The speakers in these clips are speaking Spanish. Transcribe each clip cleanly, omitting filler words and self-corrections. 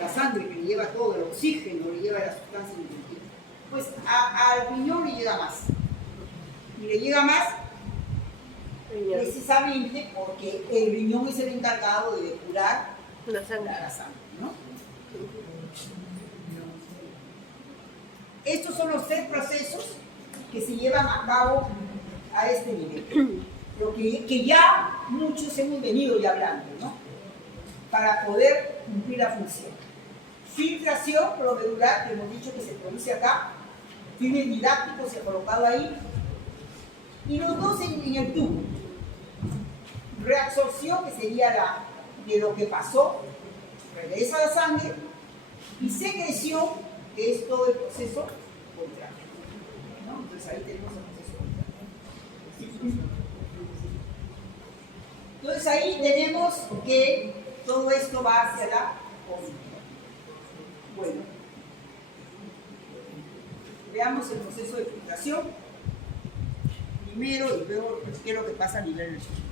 la sangre que le lleva todo, el oxígeno, le lleva la sustancia nutritiva. Pues al riñón le llega más. Y le llega más precisamente porque el riñón es el encargado de depurar la sangre, ¿no? Estos son los 3 procesos que se llevan a cabo a este nivel, lo que ya muchos hemos venido ya hablando, ¿no? Para poder cumplir la función. Filtración glomerular, que hemos dicho que se produce acá, fines didácticos se ha colocado ahí, y los dos en el tubo. Reabsorción, que sería de lo que pasó, regresa a la sangre, y secreción, que es todo el proceso contrario, ¿no? Entonces ahí tenemos el proceso contrario. Entonces ahí tenemos que todo esto va hacia la positiva. Bueno, veamos el proceso de filtración primero y luego qué es lo que pasa a nivel del suelo.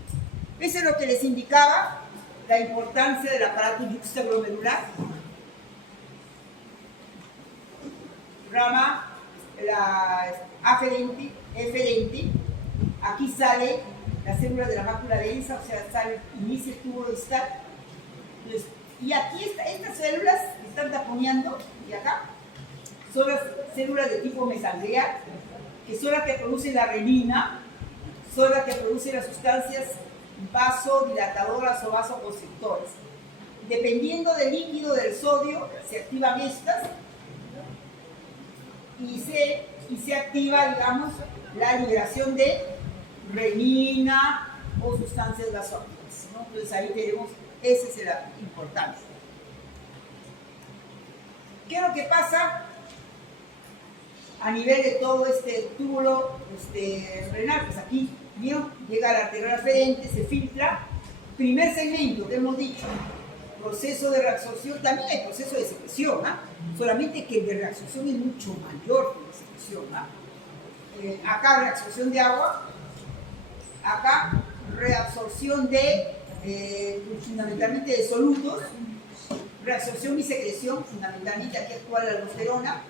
Eso es lo que les indicaba, la importancia del aparato yuxtaglomerular. Rama, la aferente, eferente. Aquí sale la célula de la mácula densa, o sea, sale, inicia el tubo distal. Entonces, y aquí estas células que están taponeando, y acá, son las células de tipo mesandrial, que son las que producen la renina, son las que producen las sustancias vasodilatadoras o vasoconstrictoras. Dependiendo del líquido del sodio, se activan estas y se activa, digamos, la liberación de renina o sustancias vasoactivas, ¿no? Entonces ahí tenemos, esa es la importancia. ¿Qué es lo que pasa a nivel de todo este túbulo renal? Pues aquí, ¿vieron? Llega a la arteria aferente, se filtra. Primer segmento que hemos dicho, proceso de reabsorción, también hay proceso de secreción, ¿ah? Solamente que el de reabsorción es mucho mayor que la secreción, ¿ah? Acá reabsorción de agua, acá reabsorción de fundamentalmente de solutos, reabsorción y secreción, fundamentalmente aquí actúa la aldosterona,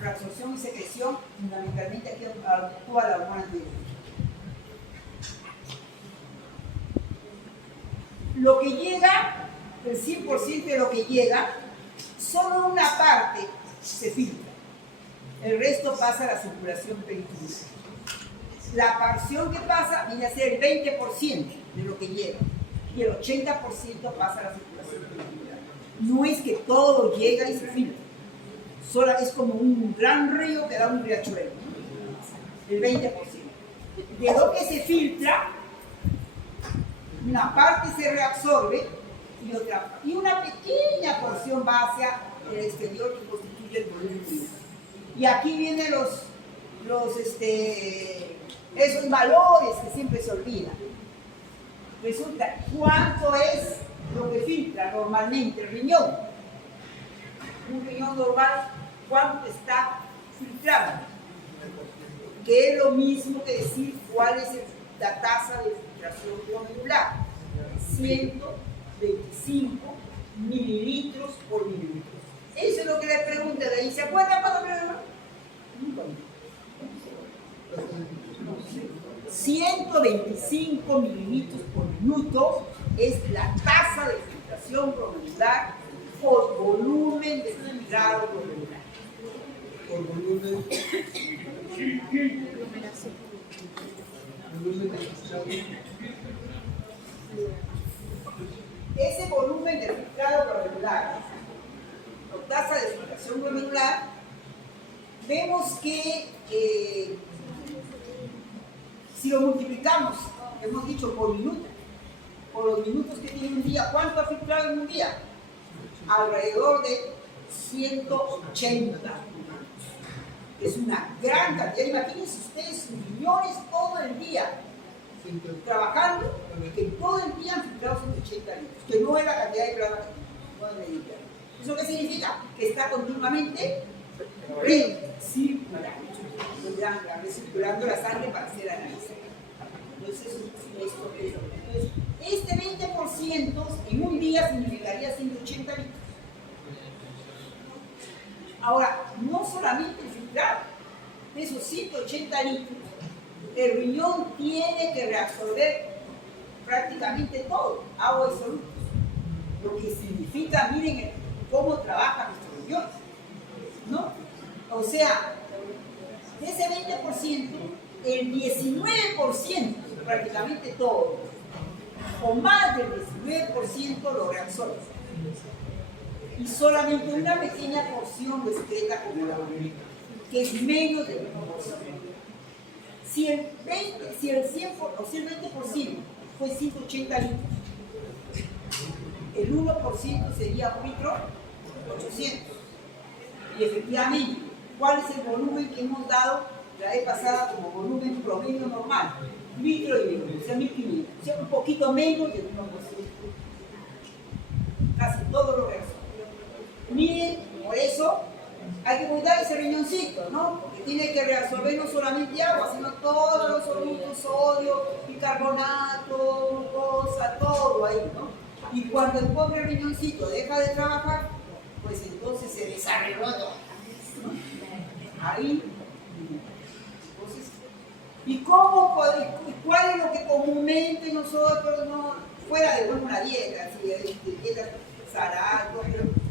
reabsorción y secreción, fundamentalmente aquí actúa la hormona tiroides. Lo que llega, el 100% de lo que llega, solo una parte se filtra, el resto pasa a la circulación peritoneal. La porción que pasa viene a ser el 20% de lo que llega y el 80% pasa a la circulación peritoneal. No es que todo llega y se filtra, solo es como un gran río que da un riachuelo, el 20%. De lo que se filtra, una parte se reabsorbe y una pequeña porción va hacia el exterior que constituye el volumen libre. Y aquí vienen esos valores que siempre se olvidan. Resulta, ¿cuánto es lo que filtra normalmente el riñón? Un riñón normal, ¿cuánto está filtrado? Que es lo mismo que decir cuál es la tasa de filtración glomerular. 125 mililitros por mililitro. Eso es lo que le pregunté de ahí. ¿Se acuerdan cuando me lo 125 mililitros por minuto es la tasa de filtración glomerular por volumen de filtrado glomerular. Por volumen. Ese volumen de filtrado glomerular, o tasa de filtración glomerular, vemos que si lo multiplicamos, hemos dicho por minuto, por los minutos que tiene un día, ¿cuánto ha filtrado en un día? Alrededor de 180. Es una gran cantidad. Imagínense ustedes sus riñones todo el día trabajando, que todo el día han filtrado 180 litros, que no es la cantidad de plasma que no es medible. ¿Eso qué significa? Que está continuamente recirculando la sangre para ser analizada. Entonces, esto es lo que. Entonces, este 20% en un día significaría 180 litros. Ahora, no solamente el filtrado, de esos 180 litros, el riñón tiene que reabsorber prácticamente todo, agua y solutos. Lo que significa, miren cómo trabaja nuestro riñón, ¿no? O sea, de ese 20%, el 19%, prácticamente todo, o más del 19% lo reabsorbe. Y solamente una pequeña porción lo excreta como agua, que es menos del 1%. Si el 20% fue 180 litros, el 1% sería 1 litro 800. Y efectivamente, ¿cuál es el volumen que hemos dado la vez pasada como volumen promedio normal? 1,5 litros, o sea, 1.500, o sea, un poquito menos del 1%. Casi todo lo reabsorbe. Miren, por eso hay que cuidar ese riñoncito, ¿no? Porque tiene que reabsorber no solamente agua, sino todos los solutos, sodio, bicarbonato, glucosa, todo ahí, ¿no? Y cuando el pobre riñoncito deja de trabajar, pues entonces se desarregló todo, ¿no? Ahí. Entonces, ¿y cuál es lo que comúnmente nosotros, no, fuera de una dieta, así, de dieta sagrada,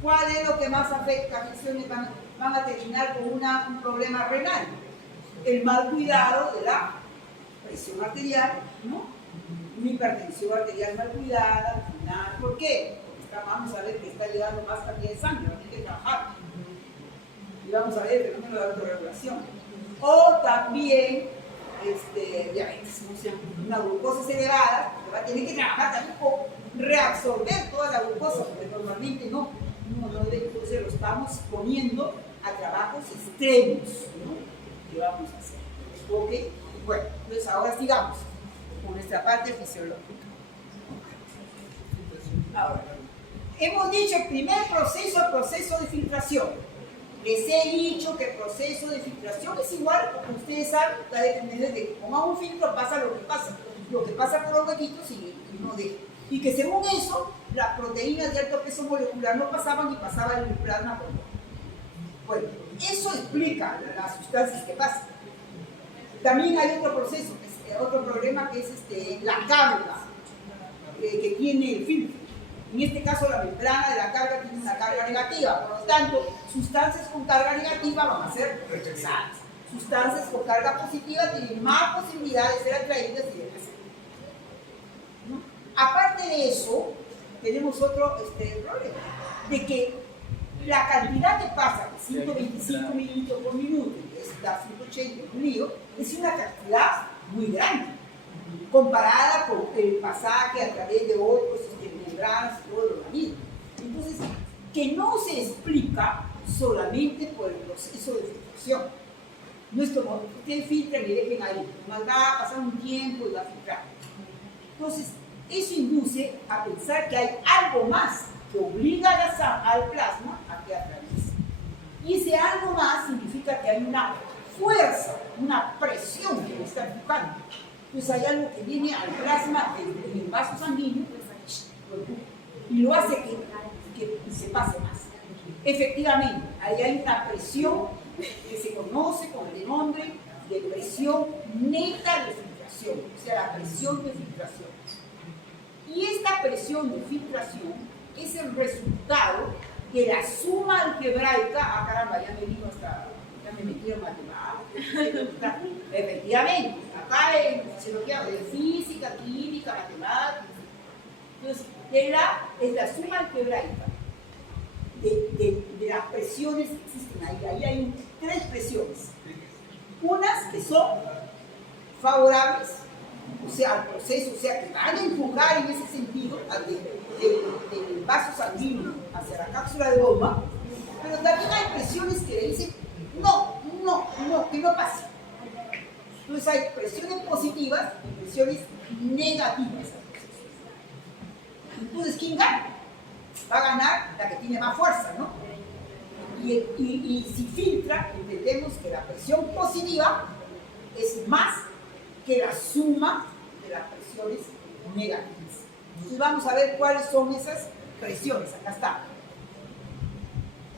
cuál es lo que más afecta a quienes van a terminar con un problema renal? El mal cuidado de la presión arterial, ¿no? Una hipertensión arterial mal cuidada, al final. ¿Por qué? Porque vamos a ver que está llegando más cantidad de sangre, va a tener que trabajar. Y vamos a ver el fenómeno de autorregulación. O también diabetes, o sea, una glucosa elevada, que va a tener que trabajar también con reabsorber toda la glucosa, porque normalmente no debe, entonces lo estamos poniendo a trabajos extremos, ¿no? ¿Qué vamos a hacer? ¿Ok? Bueno, entonces ahora sigamos con nuestra parte fisiológica. Ahora, hemos dicho el primer proceso, el proceso de filtración. Les he dicho que el proceso de filtración es igual, como ustedes saben, va a depender de que como un filtro pasa lo que pasa por los huequitos y no deja. Y que según eso, las proteínas de alto peso molecular no pasaban y pasaban en el plasma. Bueno, eso explica las sustancias que pasan. También hay otro proceso, otro problema que es la carga que tiene el filtro. En este caso, la membrana de la carga tiene una carga negativa, por lo tanto, sustancias con carga negativa van a ser rechazadas. Sustancias con carga positiva tienen más posibilidad de ser atraídas y de crecer. ¿No? Aparte de eso, tenemos otro problema, de que la cantidad que pasa, de 125 mililitros por minuto, que es la 180 en un lío, es una cantidad muy grande, comparada con el pasaje a través de otros membranas y todo el organismo. Entonces, que no se explica solamente por el proceso de filtración. No es como ustedes filtran y dejen ahí, más va a pasar un tiempo y va a filtrar. Entonces, eso induce a pensar que hay algo más que obliga al plasma a que atraviese. Y ese algo más significa que hay una fuerza, una presión que lo está empujando. Pues hay algo que viene al plasma en el vaso sanguíneo y lo hace que se pase más. Efectivamente, ahí hay una presión que se conoce con el nombre de presión neta de filtración, o sea, la presión de filtración. Y esta presión de filtración es el resultado de la suma algebraica, caramba, ya me metí en matemáticas, efectivamente, acá en fisiología, de física, química, matemáticas. Entonces, es la suma algebraica de las presiones que existen ahí. Ahí hay 3 presiones. Unas que son favorables, o sea, al proceso, o sea, que van a empujar en ese sentido del vaso sanguíneo hacia la cápsula de bomba, pero también hay presiones que le dicen no, que no pase. Entonces hay presiones positivas y presiones negativas. Entonces, ¿quién gana? Va a ganar la que tiene más fuerza, ¿no? Y si filtra, entendemos que la presión positiva es más que la suma de las presiones negativas. Entonces vamos a ver cuáles son esas presiones. Acá está.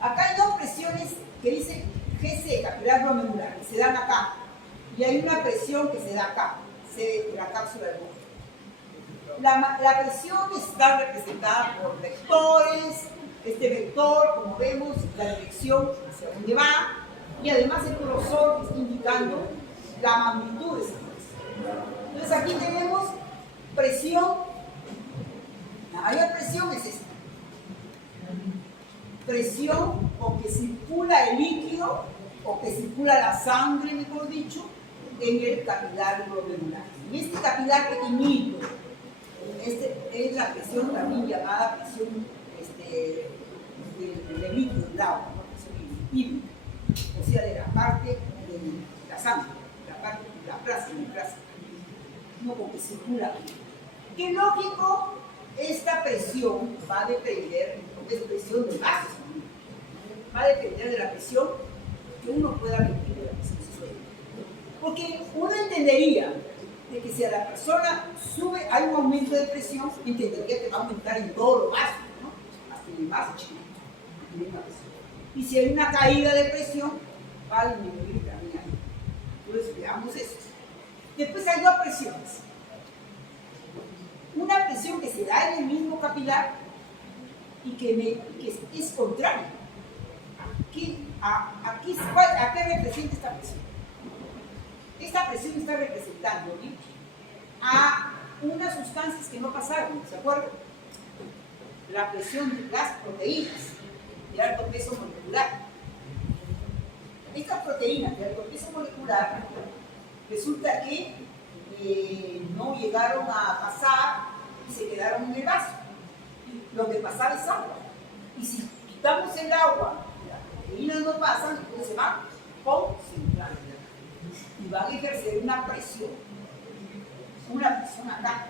Acá hay 2 presiones que dice GC, capilar glomerular, que se dan acá, y hay una presión que se da acá, de la cápsula del bono. La presión está representada por vectores. Este vector, como vemos, la dirección hacia dónde va, y además el grosor que está indicando la magnitud de esa presión. Entonces aquí tenemos presión. La mayor presión es esta. Presión o que circula el líquido o que circula la sangre, mejor dicho, en el capilar glomerular. En este capilar pequeñito, es la presión también llamada presión del líquido, del agua, ¿no? Presión hídrica, o sea, de la parte de la sangre, la parte de la plasma, no porque circula. Qué lógico, esta presión va a depender, porque es presión de vasos, va a depender de la presión que uno pueda medir de la presión suelo. Porque uno entendería de que si a la persona sube, hay un aumento de presión, entendería que va a aumentar en todos los vasos, ¿no? Hasta en el vaso chiquito. Y si hay una caída de presión, va a disminuir también ahí. Entonces veamos eso. Después hay dos presiones. Una presión que se da en el mismo capilar y que es contraria. ¿A qué representa esta presión? Esta presión está representando, ¿sí?, a unas sustancias que no pasaron, ¿se acuerdan? La presión de las proteínas de alto peso molecular. Estas proteínas de alto peso molecular resulta que no llegaron a pasar y se quedaron en el vaso. Lo que pasaba es agua. Y si quitamos el agua, las proteínas no pasan, entonces se van concentrar y van a ejercer una presión acá.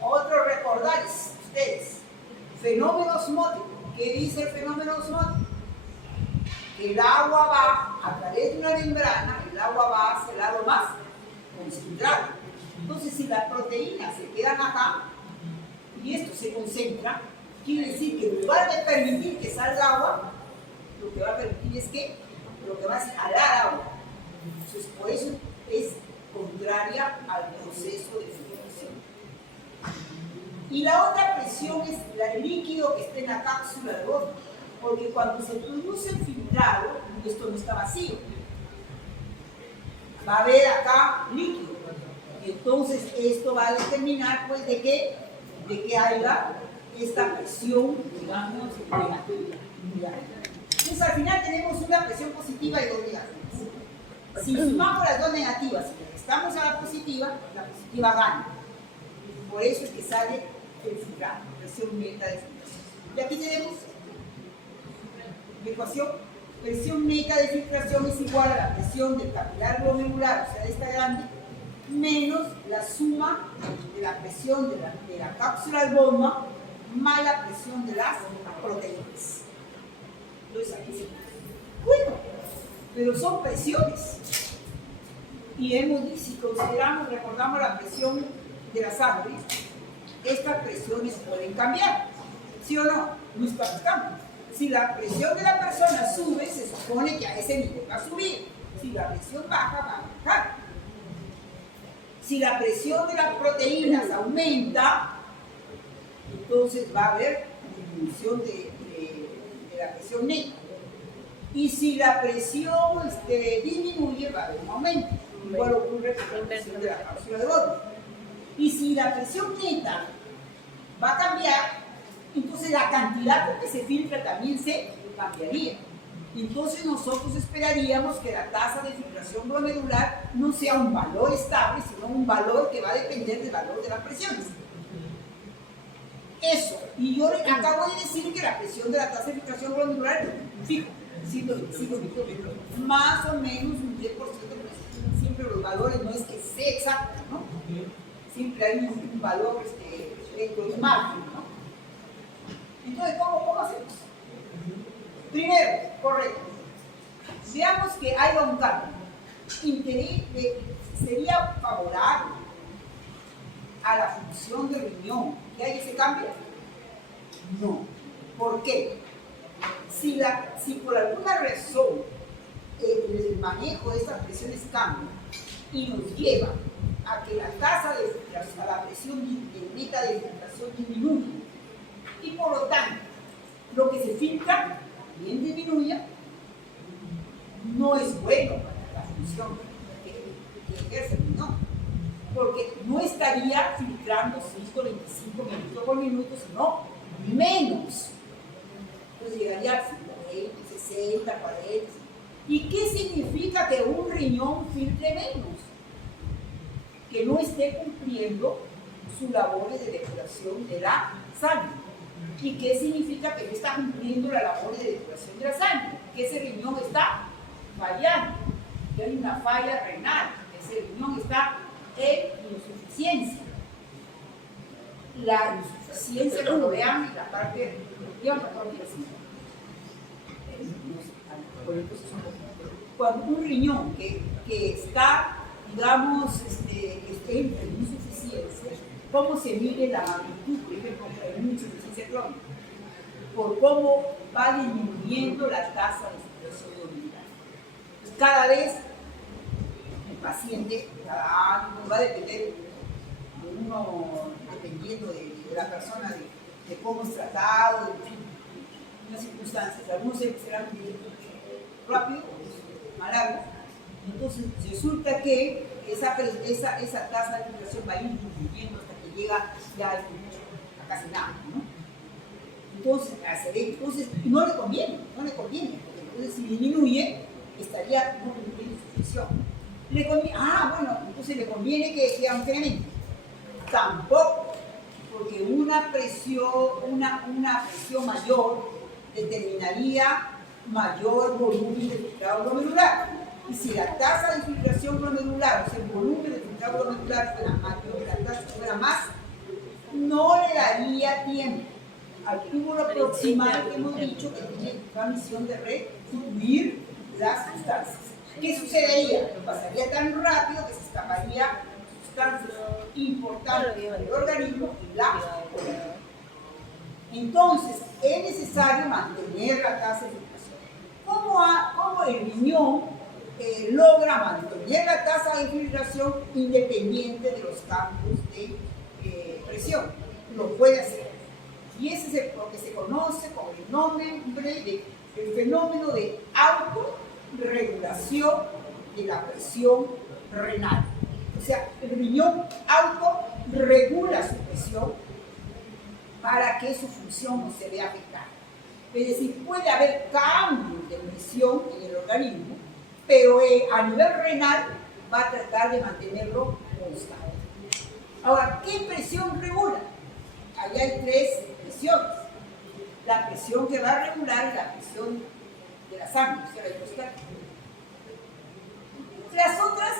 Otro recordar ustedes, fenómeno osmótico. ¿Qué dice el fenómeno osmótico? Que el agua va a través de una membrana, el agua va hacia el lado más concentrado. Entonces, si las proteínas se quedan acá y esto se concentra, quiere decir que en lugar de permitir que salga agua, lo que va a permitir es que lo que va a es jalar agua. Entonces, por eso es contraria al proceso de filtración. Y la otra presión es el líquido que está en la cápsula de Bose, porque cuando se produce el filtrado, esto no está vacío. Va a haber acá líquido. Y entonces esto va a determinar pues de que haya esta presión, digamos, negativa. Entonces al final tenemos una presión positiva y dos negativas. Si sumamos las dos negativas y le restamos a la positiva gana. Por eso es que sale el filtrado, presión neta de filtración. Y aquí tenemos la ecuación. Presión neta de filtración es igual a la presión del capilar glomerular, o sea, de esta grande, menos la suma de la presión de la cápsula alboma más la presión de las proteínas. Entonces aquí se bueno, pero son presiones. Y si consideramos, recordamos la presión de la sangre, estas presiones pueden cambiar, ¿sí o no? No está buscando. Si la presión de la persona sube, se supone que a ese nivel va a subir. Si la presión baja, va a bajar. Si la presión de las proteínas aumenta, entonces va a haber disminución de la presión neta. Y si la presión disminuye, va a haber un aumento. Igual ocurre con la presión de la cápsula de Bose. Y si la presión neta va a cambiar, entonces la cantidad con que se filtra también se cambiaría. Entonces nosotros esperaríamos que la tasa de filtración glomerular no sea un valor estable, sino un valor que va a depender del valor de las presiones. Eso. Y yo acabo de decir que la presión de la tasa de filtración glomerular, fijo, 125 micrómetros, más o menos un 10%, pues, siempre los valores no es que sea exacto, ¿no? Siempre hay un valor dentro del margen, ¿no? Entonces, ¿cómo hacemos? Primero, correcto. Veamos que hay un cambio. ¿Sería favorable a la función del riñón que haya ese cambio? No. ¿Por qué? Si por alguna razón el manejo de estas presiones cambia y nos lleva a que la tasa de filtración, a la presión neta de filtración disminuya, y por lo tanto lo que se filtra bien disminuya, no es bueno para la función que ejerce, ¿no? Porque no estaría filtrando 125 minutos por minuto, sino menos. Entonces llegaría al 50, 60, 40. ¿Y qué significa que un riñón filtre menos? Que no esté cumpliendo sus labores de depuración de la sangre. ¿Y qué significa que no está cumpliendo la labor de depuración de la sangre? Que ese riñón está fallando, que hay una falla renal, que ese riñón está en insuficiencia. La insuficiencia, cuando vean la parte, cuando un riñón que está, digamos, que esté en insuficiencia, ¿cómo se mide la magnitud, por ejemplo, en insuficiencia crónica? Por cómo va disminuyendo la tasa de filtración urinaria. Pues cada vez el paciente, cada año, va a depender de uno, dependiendo de la persona, de cómo es tratado, de las circunstancias. Algunos serán rápido, más largo. Entonces resulta que esa tasa de filtración va a ir disminuyendo hasta que llega ya a casi nada, ¿no? Entonces no le conviene, porque entonces si disminuye, estaría no cumpliendo su función. Entonces le conviene que incremente. Tampoco, porque una presión mayor determinaría mayor volumen de filtrado glomerular. Y si la tasa de filtración glomerular, o sea, el volumen de filtrado glomerular fuera mayor, la tasa fuera más, no le daría tiempo al túbulo proximal que hemos dicho que tiene la misión de restituir las sustancias. ¿Qué sucedería? Pasaría tan rápido que se escaparía sustancias importantes del organismo y la colocaría. Entonces, es necesario mantener la tasa de filtración. ¿Cómo el riñón logra mantener la tasa de filtración independiente de los cambios de presión? Lo puede hacer. Y ese es lo que se conoce como el nombre del fenómeno de autorregulación de la presión renal. O sea, el riñón autorregula su presión para que su función no se vea afectada. Es decir, puede haber cambios de presión en el organismo, pero a nivel renal va a tratar de mantenerlo constante. Ahora, ¿qué presión regula? Ahí hay tres presiones. La presión que va a regular es la presión de la sangre, o sea, la hidrostática. Las otras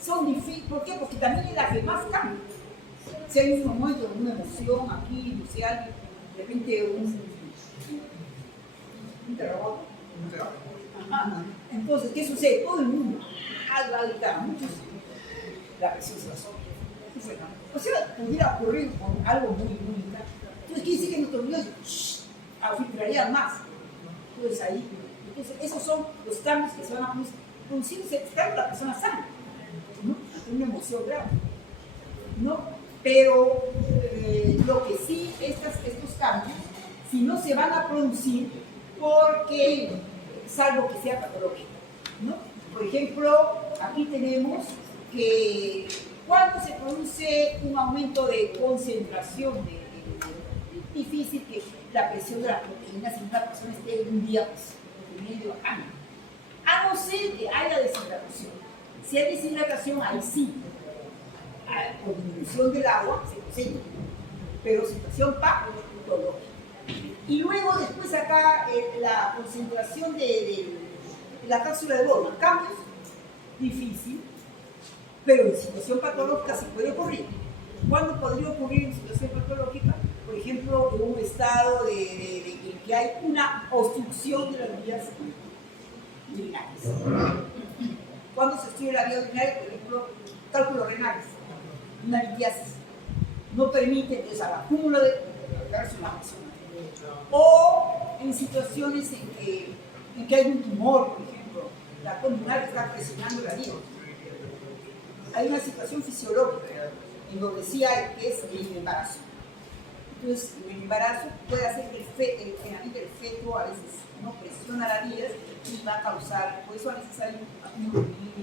son difíciles. ¿Por qué? Porque también es la que más cambia. Si hay un momento de una emoción aquí, no sé, alguien, de repente un terremoto. Entonces, ¿qué sucede? Todo el mundo va a gritar, muchos, la presión se va a subir. O sea, pudiera ocurrir con algo muy grave. Entonces, quiere decir que nuestros niños filtrarían más. Entonces, esos son los cambios que se van a producir, claro, la persona sana, ¿no? Ante una emoción grave, ¿no? Pero lo que sí, estos cambios, si no se van a producir porque, salvo que sea patológico, ¿no? Por ejemplo, aquí tenemos que cuando se produce un aumento de concentración es difícil que la presión de las proteínas en una persona esté en un día medio bajando, a no ser que haya deshidratación. Si hay deshidratación, ahí sí, por disminución del agua se presenta, pero situación patológica. Y luego después acá la concentración de la cápsula de Bowman, cambios, difícil, pero en situación patológica sí puede ocurrir. ¿Cuándo podría ocurrir en situación patológica? Por ejemplo, en un estado en que hay una obstrucción de las vías urinarias. ¿Cuándo se obstruye la vía urinaria? Por ejemplo, cálculos renales, una litiasis. No permite, entonces, al acúmulo de la persona. O en situaciones en que hay un tumor, por ejemplo, la abdominal está presionando la vía. Hay una situación fisiológica en donde sí hay, que es el embarazo. Entonces, el embarazo puede hacer que el feto a veces no presiona la vía y va a causar, por eso a veces hay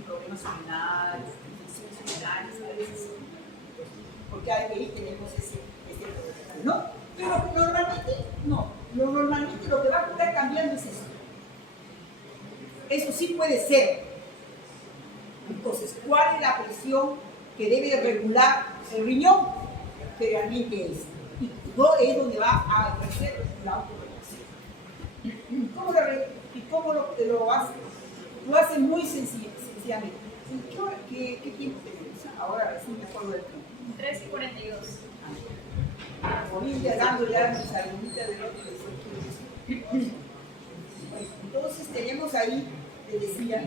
problemas urinarios, infecciones urinarias, a veces, porque ahí tenemos ese problema, ¿no? Pero normalmente no. Normalmente lo que va a estar cambiando es eso. Eso sí puede ser. Entonces, ¿cuál es la presión que debe regular el riñón? Que realmente es. Y no es donde va a ejercer la autorregulación. ¿Cómo lo hace? Lo hace muy sencillamente. ¿Qué tiempo tenemos? Ahora recién me acuerdo del tiempo. 3:42. Bolivia dando ya nuestra limita del otro. Entonces tenemos ahí, les decía,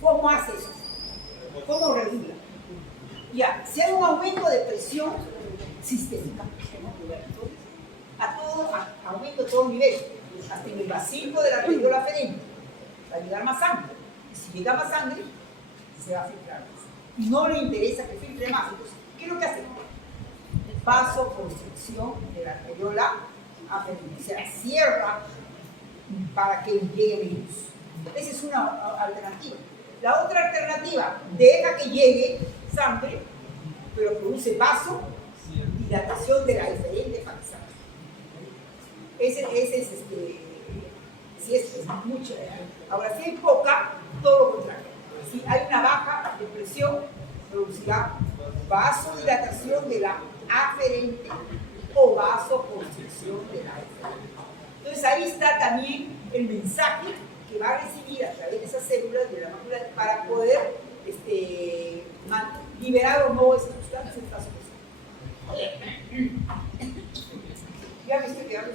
¿cómo hace eso? ¿Cómo regula? Ya, si hay un aumento de presión sistémica, aumento a todo nivel, hasta en el vacío de la arteriola aferente, va a llegar más sangre. Y si llega más sangre, se va a filtrar más. Y no le interesa que filtre más. Entonces, ¿qué es lo que hace? Vasoconstricción de la arteriola aferente. Se la cierra para que llegue menos. Esa es una alternativa. La otra alternativa, deja que llegue sangre, pero produce vasodilatación de la eferente para que salga. Ese es si es mucho. Ahora, si hay poca, todo lo contrario. Si hay una baja de presión, producirá vasodilatación de la aferente o vasoconstricción de la eferente. Entonces ahí está también el mensaje que va a recibir a través de esas células de la mácula para poder liberar o no esas sustancias en caso de ya viste que hablo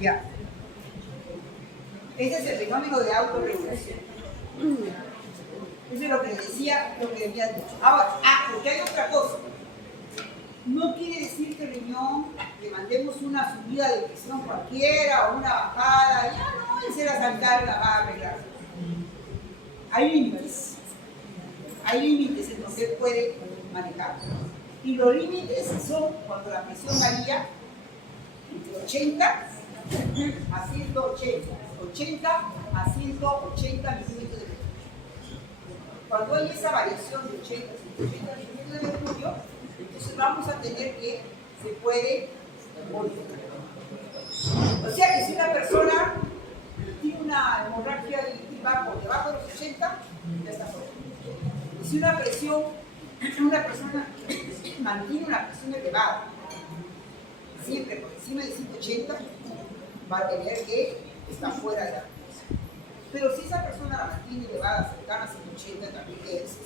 ya. Ese es el fenómeno de autorregulación. Eso es lo que decía, lo que había dicho. Ahora, porque hay otra cosa. No quiere decir que el riñón le mandemos una subida de presión cualquiera o una bajada, ya no, y se la saltar la va a arreglar. Hay límites. Hay límites en donde se puede manejar. Y los límites son cuando la presión varía entre 80 a 180. 80 a 180 milímetros de mercurio. Cuando hay esa variación de 80 a 180 milímetros de mercurio, entonces vamos a tener que se puede modificar. O sea que si una persona tiene una hemorragia y va por debajo de los 80, ya está fuera. Y si una persona mantiene una presión elevada, siempre por encima de 180, va a tener que estar fuera de la presión. Pero si esa persona la mantiene elevada, cercana a 180, también que es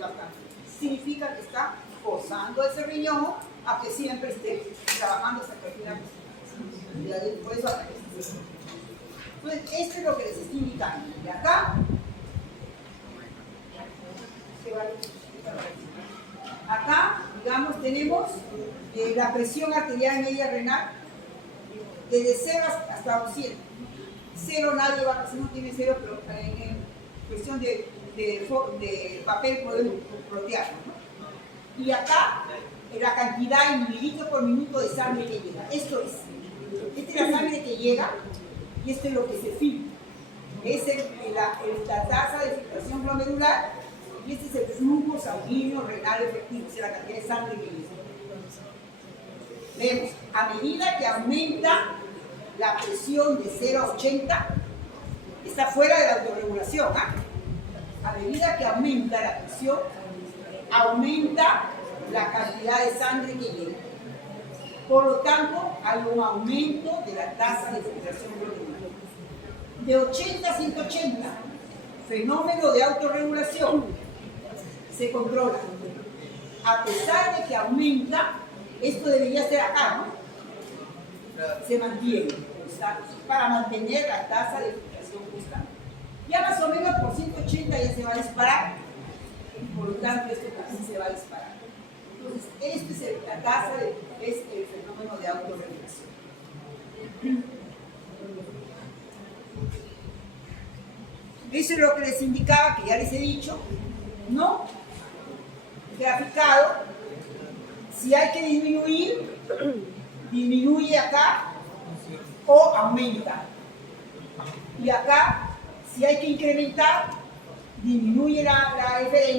bastante, significa que está forzando ese riñón a que siempre esté trabajando esa cantidad de por eso hasta que se. Entonces, esto es lo que les estoy indicando. Y acá, digamos, tenemos la presión arterial media renal desde 0 hasta 200. 0 nadie va, si no tiene 0, pero en cuestión de papel podemos plotearlo, ¿no? Y acá, la cantidad en mililitros por minuto de sangre que llega. Esto es. Esta es la sangre que llega y esto es lo que se filtra. Es la tasa de filtración glomerular y este es el flujo sanguíneo renal efectivo, o sea, la cantidad de sangre que llega. Vemos, a medida que aumenta la presión de 0 a 80, está fuera de la autorregulación. A medida que aumenta la presión, aumenta la cantidad de sangre que llega. Por lo tanto, hay un aumento de la tasa de filtración glomerular. De 80 a 180, fenómeno de autorregulación, se controla. A pesar de que aumenta, esto debería ser acá, ¿no? Se mantiene, para mantener la tasa de filtración constante. Ya más o menos por 180 ya se va a disparar, y por lo tanto esto también se va a disparar. Entonces, la tasa es el fenómeno de autorreflexión. Eso es lo que les indicaba, que ya les he dicho, ¿no? Graficado, si hay que disminuir, disminuye acá o aumenta. Y acá, si hay que incrementar, disminuye la diferencia.